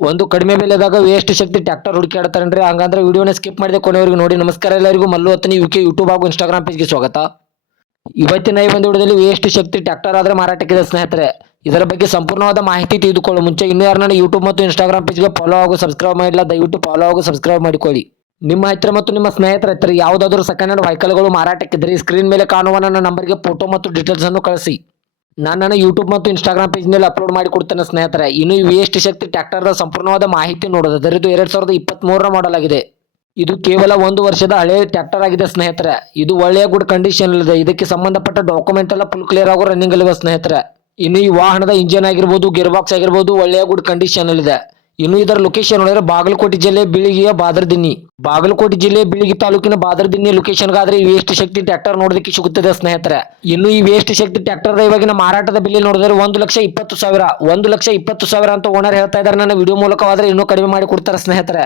ಒಂದು ಕಡಿಮೆ ಬೆಲೆದಾಗ ವೇಸ್ಟ್ ಶಕ್ತಿ ಟ್ರ್ಯಾಕ್ಟರ್ ಹುಡುಕಾಡ್ತಾರೇನ್ರಿ? ಹಂಗಂದ್ರೆ ವಿಡಿಯೋನ ಸ್ಕಿಪ್ ಮಾಡಿದೆ ಕೊನೆವರೆಗೂ ನೋಡಿ. ನಮಸ್ಕಾರ ಎಲ್ಲರಿಗೂ, ಮಲ್ಲು ಹತ್ತನಿ ಯುಕೆ ಯೂಟ್ಯೂಬ್ ಹಾಗೂ ಇನ್ಸ್ಟಾಗ್ರಾಮ್ ಪೇಜ್ಗೆ ಸ್ವಾಗತ. ಇವತ್ತಿನ ಈ ಒಂದು ವಿಡಿಯೋದಲ್ಲಿ ವೇಸ್ಟ್ ಶಕ್ತಿ ಟ್ರ್ಯಾಕ್ಟರ್ ಆದ್ರೆ ಮಾರಾಟಕ್ಕಿದೆ ಸ್ನೇಹಿತರೆ. ಇದರ ಬಗ್ಗೆ ಸಂಪೂರ್ಣವಾದ ಮಾಹಿತಿ ತಿಳಿದುಕೊಳ್ಳೋ ಮುಂಚೆ ಇನ್ನೂ ಯಾರನ್ನ ಯೂಟ್ಯೂಬ್ ಮತ್ತು ಇನ್ಸ್ಟಾಗ್ರಾಮ್ ಪೇಜ್ಗೆ ಫಾಲೋ ಹಾಗೂ ಸಬ್ಸ್ಕ್ರೈಬ್ ಮಾಡಿಲ್ಲ, ದಯವಿಟ್ಟು ಫಾಲೋ ಹಾಗೂ ಸಬ್ಸ್ಕ್ರೈಬ್ ಮಾಡಿಕೊಳ್ಳಿ. ನಿಮ್ಮ ಹತ್ತಿರ ಮತ್ತು ನಿಮ್ಮ ಸ್ನೇಹಿತರ ಹತ್ತಿರ ಯಾವುದಾದ್ರೂ ಸೆಕೆಂಡ್ ಹ್ಯಾಂಡ್ ವೆಹಿಕಲ್ಗಳು ಮಾರಾಟಕ್ಕಿದ್ದರೆ ಸ್ಕ್ರೀನ್ ಮೇಲೆ ಕಾಣುವ ನನ್ನ ನಂಬರ್ಗೆ ಫೋಟೋ ಮತ್ತು ಡೀಟೇಲ್ಸ್ ಅನ್ನು ಕಳಿಸಿ. ನಾನು ನನ್ನ ಯೂಟ್ಯೂಬ್ ಮತ್ತು ಇನ್ಸ್ಟಾಗ್ರಾಮ್ ಪೇಜ್ನಲ್ಲಿ ಅಪ್ಲೋಡ್ ಮಾಡಿ ಕೊಡ್ತೇನೆ ಸ್ನೇಹಿತರೆ. ಇನ್ನು ಈ ವೇಸ್ಟ್ ಶಕ್ತಿ ಟ್ರ್ಯಾಕ್ಟರ್ದ ಸಂಪೂರ್ಣವಾದ ಮಾಹಿತಿ ನೋಡೋದಾದರೆ ಇದು 2023 ಮಾಡೆಲ್ ಆಗಿದೆ. ಇದು ಕೇವಲ 1 ವರ್ಷದ ಹಳೆಯ ಟ್ರ್ಯಾಕ್ಟರ್ ಆಗಿದೆ ಸ್ನೇಹಿತರೆ. ಇದು ಒಳ್ಳೆಯ ಗುಡ್ ಕಂಡೀಷನ್ ಇದೆ. ಇದಕ್ಕೆ ಸಂಬಂಧಪಟ್ಟ ಡಾಕ್ಯುಮೆಂಟ್ ಎಲ್ಲ ಫುಲ್ ಕ್ಲಿಯರ್ ಆಗೋ ರನ್ನಿಂಗ್ ಅಲ್ಲಿವೆ ಸ್ನೇಹಿತರೆ. ಇನ್ನು ಈ ವಾಹನದ ಇಂಜಿನ್ ಆಗಿರ್ಬೋದು, ಗೇರ್ ಬಾಕ್ಸ್ ಆಗಿರ್ಬೋದು ಒಳ್ಳೆಯ ಗುಡ್ ಕಂಡೀಷನ್ ಇದೆ. ಇನ್ನು ಇದರ ಲೊಕೇಶನ್ ನೋಡಿದ್ರೆ ಬಾಗಲಕೋಟೆ ಜಿಲ್ಲೆ ಬೀಳಿಗೆಯ ಬಾದರದಿನ್ನಿ. ಬಾಗಲಕೋಟೆ ಜಿಲ್ಲೆ ಬೀಳಿಗಿ ತಾಲೂಕಿನ ಬಾದರದಿನ್ನಿ ಲೊಕೇಶನ್ಗಾದ್ರೆ ಈ ವೇಸ್ಟ್ ಶಕ್ತಿ ಟ್ರ್ಯಾಕ್ಟರ್ ನೋಡೋದಕ್ಕೆ ಸಿಗುತ್ತದೆ ಸ್ನೇಹಿತರೆ. ಇನ್ನು ಈ ವೇಸ್ಟ್ ಶಕ್ತಿ ಟ್ರ್ಯಾಕ್ಟರ್ ಇವಾಗಿನ ಮಾರಾಟದ ಬೆಲೆ ನೋಡಿದ್ರೆ 1,20,000 1,20,000 ಅಂತ ಓನರ್ ಹೇಳ್ತಾ ಇದ್ದಾರೆ. ನನ್ನ ವಿಡಿಯೋ ಮೂಲಕವಾದ್ರೆ ಇನ್ನೂ ಕಡಿಮೆ ಮಾಡಿ ಕೊಡ್ತಾರೆ ಸ್ನೇಹಿತರೆ.